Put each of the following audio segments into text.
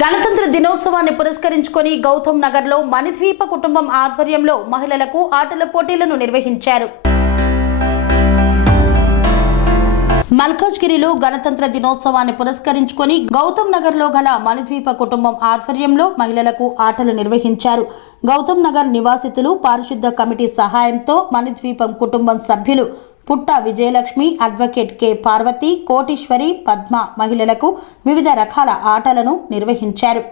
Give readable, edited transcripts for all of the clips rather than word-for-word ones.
గణతంత్ర దినోత్సవాన్ని పురస్కరించుకొని గౌతమ్ నగర్ లో మణిద్వీప కుటుంబం ఆధ్వర్యంలో మహిళలకు ఆటల పోటీలను నిర్వహించారు. మల్కాజ్గిరిలో గణతంత్ర దినోత్సవాన్ని పురస్కరించుకొని గౌతమ్ నగర్ లో గల మణిద్వీప కుటుంబం ఆధ్వర్యంలో మహిళలకు ఆటలు నిర్వహించారు. గౌతమ్ నగర్ నివాసితులు పారిశుద్ధ కమిటీ సహాయంతో మణిద్వీపం కుటుంబం సభ్యులు పుట్ట విజయలక్ష్మి, అడ్వకేట్ కె పార్వతి, కోటీశ్వరి, పద్మ మహిళలకు వివిధ రకాల ఆటలను నిర్వహించారు.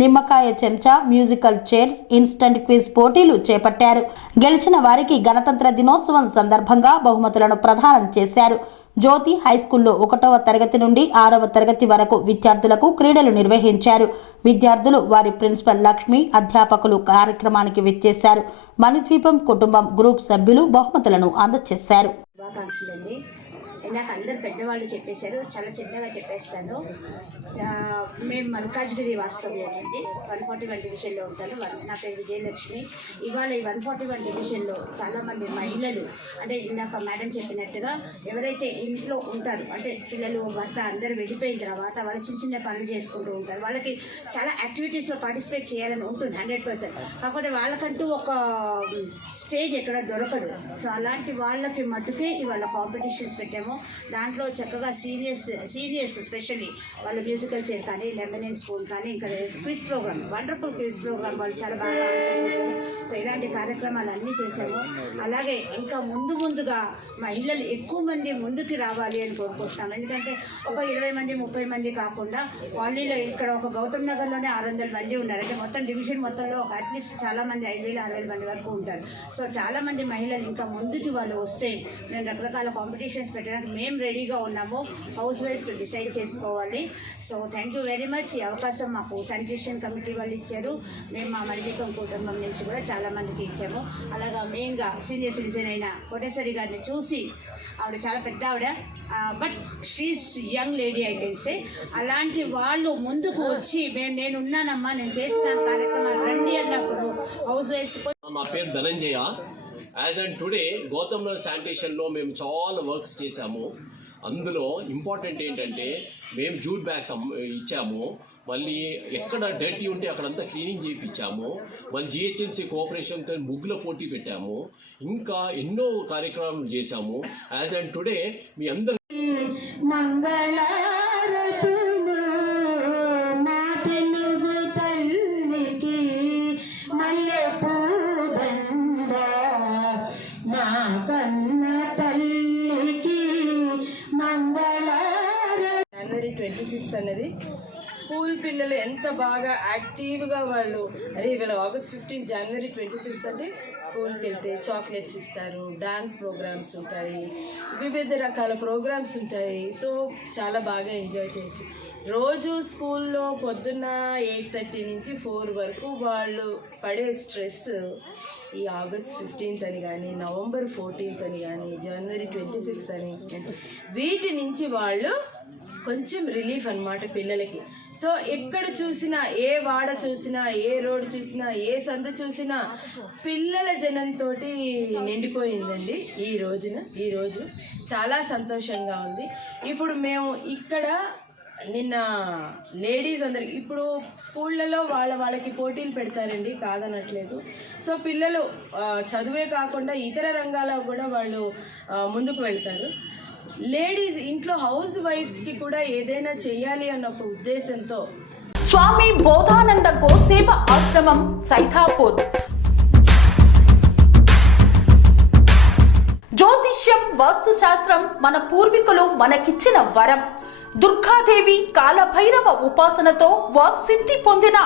నిమ్మకాయ చెంచా, మ్యూజికల్ చైర్స్, ఇన్స్టంట్ క్విజ్ పోటీలు చేపట్టారు. గెలిచిన వారికి గణతంత్ర దినోత్సవం సందర్భంగా బహుమతులను ప్రదానం చేశారు. జ్యోతి హైస్కూల్లో 1వ తరగతి నుండి 6వ తరగతి వరకు విద్యార్థులకు క్రీడలు నిర్వహించారు. విద్యార్థులు వారి ప్రిన్సిపల్ లక్ష్మి, అధ్యాపకులు కార్యక్రమానికి విచ్చేశారు. మణిద్వీపం కుటుంబం గ్రూప్ సభ్యులు బహుమతులను అందజేశారు. నాకు అందరు పెద్దవాళ్ళు చెప్పేశారు, చాలా చిన్నగా చెప్పేస్తాను. మేము మల్కాజ్గిరి వాస్తవ్యండి 141 డివిజన్లో ఉంటాను. నా పేరు విజయలక్ష్మి. ఇవాళ ఈ 141 డివిజన్లో చాలామంది మహిళలు, అంటే ఇందాక మేడం చెప్పినట్టుగా ఎవరైతే ఇంట్లో ఉంటారు, అంటే పిల్లలు భర్త అందరూ వెళ్ళిపోయిన తర్వాత వాళ్ళు చిన్న చిన్న పనులు చేసుకుంటూ ఉంటారు. వాళ్ళకి చాలా యాక్టివిటీస్లో పార్టిసిపేట్ చేయాలని ఉంటుంది 100%. కాకపోతే వాళ్ళకంటూ ఒక స్టేజ్ ఎక్కడ దొరకదు. సో అలాంటి వాళ్ళకి మట్టుకే ఇవాళ కాంపిటీషన్స్ పెట్టాము. దాంట్లో చక్కగా సీనియర్స్ స్పెషల్లీ వాళ్ళు మ్యూజికల్ చైర్ కానీ, లెమన్ అండ్ స్పూన్ కానీ, ఇంకా quiz programme, wonderful quiz programme వాళ్ళు చాలా బాగా ఆన్సర్ చేశారు. సో ఇలాంటి కార్యక్రమాలు అన్నీ చేశాము. అలాగే ఇంకా ముందుగా మహిళలు ఎక్కువ మంది ముందుకు రావాలి అని కోరుకుంటున్నాం. ఎందుకంటే ఒక 20 మంది 30 మంది కాకుండా కాలనీలో ఇక్కడ ఒక గౌతమ్ నగర్లోనే 600 మంది ఉన్నారు. అంటే మొత్తం డివిజన్ మొత్తంలో అట్లీస్ట్ చాలామంది 5,000-6,000 మంది వరకు ఉంటారు. సో చాలామంది మహిళలు ఇంకా ముందుకు వాళ్ళు వస్తే మేము రకరకాల కాంపిటీషన్స్ పెట్టడానికి మేము రెడీగా ఉన్నాము. హౌస్ వైఫ్స్ డిసైడ్ చేసుకోవాలి. So thank you very much. ఈ అవకాశం మాకు శానిటేషన్ కమిటీ వాళ్ళు ఇచ్చారు. మేము మా మణిద్వీపం కుటుంబం నుంచి కూడా చాలామందికి ఇచ్చాము. అలాగా మెయిన్గా సీనియర్ సిటిజన్ అయిన కోటేశ్వరి గారిని చూసి, ఆవిడ చాలా పెద్ద ఆవిడ, but she's young lady I can say. అలాంటి వాళ్ళు ముందుకు వచ్చి నేను ఉన్నానమ్మా, నేను చేస్తున్నాను కార్యక్రమాలు రండి అన్నప్పుడు హౌస్ వైఫ్స్. నా పేరు Dhananjaya. As and today Gautam Nagar శానిటేషన్లో మేము చాలా వర్క్స్ చేశాము. అందులో ఇంపార్టెంట్ ఏంటంటే మేము జూట్ బ్యాగ్స్ ఇచ్చాము. మళ్ళీ ఎక్కడ డర్టీ ఉంటే అక్కడంతా క్లీనింగ్ చేయించాము. మళ్ళీ జిహెచ్ఎంసీ కోఆపరేషన్తో ముగ్గుల పోటీ పెట్టాము. ఇంకా ఎన్నో కార్యక్రమాలు చేశాము. యాజ్ అండ్ టుడే మీ అందరూ జనవరి 26 అనేది స్కూల్ పిల్లలు ఎంత బాగా యాక్టివ్గా వాళ్ళు, అరే ఇవాళ ఆగస్ట్ 15 జనవరి 26 అంటే స్కూల్కి వెళ్తే చాక్లెట్స్ ఇస్తారు, డాన్స్ ప్రోగ్రామ్స్ ఉంటాయి, వివిధ రకాల ప్రోగ్రామ్స్ ఉంటాయి. సో చాలా బాగా ఎంజాయ్ చేయొచ్చు. రోజు స్కూల్లో పొద్దున్న 8:30 నుంచి 4 వరకు వాళ్ళు పడే స్ట్రెస్ ఈ ఆగస్ట్ 15th అని కానీ, నవంబర్ 14th అని కానీ, జనవరి 26 అని, వీటి నుంచి వాళ్ళు కొంచెం రిలీఫ్ అన్నమాట పిల్లలకి. సో ఎక్కడ చూసినా, ఏ వాడ చూసినా, ఏ రోడ్డు చూసినా, ఏ సందు చూసినా పిల్లల జనంతో నిండిపోయిందండి. ఈరోజు చాలా సంతోషంగా ఉంది. ఇప్పుడు మేము ఇక్కడ నిన్న లేడీస్ అందరికి ఇప్పుడు స్కూళ్ళలో వాళ్ళకి పోటీలు పెడతారండి, కాదనట్లేదు. సో పిల్లలు చదువే కాకుండా ఇతర రంగాల్లో కూడా వాళ్ళు ముందుకు వెళ్తారు. లేడీస్ ఇంట్లో హౌస్ వైఫ్స్కి కూడా ఏదైనా చేయాలి అన్న ఒక ఉద్దేశంతో స్వామి బోధానంద గోసేవ ఆశ్రమం సైథాపూర్. జ్యోతిష్యం, వాస్తుశాస్త్రం మన పూర్వీకులు మనకిచ్చిన వరం. దుర్గాదేవి, కాలభైరవ ఉపాసనతో వాక్సిద్ధి పొందిన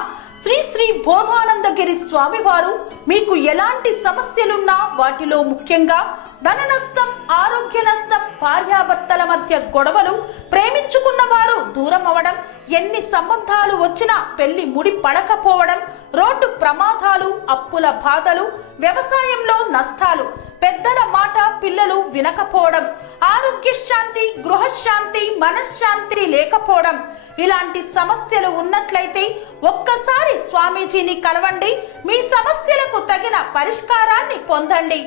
శ్రీ బోధానందగిరి స్వామివారు మీకు ఎలాంటి సమస్యలున్నా, వాటిలో ముఖ్యంగా ధన నష్టం, ఆరోగ్య నష్టం, భార్యాభర్తల మధ్య గొడవలు, ప్రేమించుకున్న వారు దూరం అవడం, ఎన్ని సంబంధాలు వచ్చినా పెళ్లి ముడి పడకపోవడం, రోడ్డు ప్రమాదాలు, అప్పుల బాధలు, వ్యవసాయంలో నష్టాలు, పెద్దల మాట పిల్లలు వినకపోవడం, ఆరోగ్య శాంతి, గృహశాంతి, మనశ్శాంతి లేకపోవడం, ఇలాంటి సమస్యలు ఉన్నట్లయితే ఒక్కసారి స్వామీజీని కలవండి. మీ సమస్యలకు తగిన పరిష్కారాన్ని పొందండి.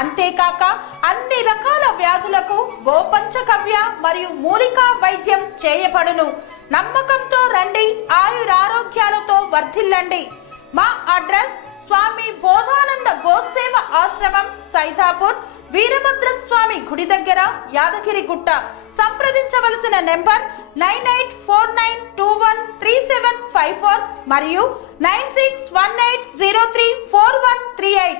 అంతేకాక అన్ని రకాల వ్యాధులకు గోపంచకవ్య మరియు మూలికా వైద్యం చేయబడును. నమ్మకంతో రండి, ఆయురారోగ్యాలతో వర్ధిల్లండి. మా అడ్రస్ స్వామి బోధానంద గోసేవ ఆశ్రమం, సైదాపూర్, వీరభద్రస్వామి గుడి దగ్గర, యాదగిరిగుట్ట. సంప్రదించవలసిన నెంబర్ 9849213754 మరియు 9618034138.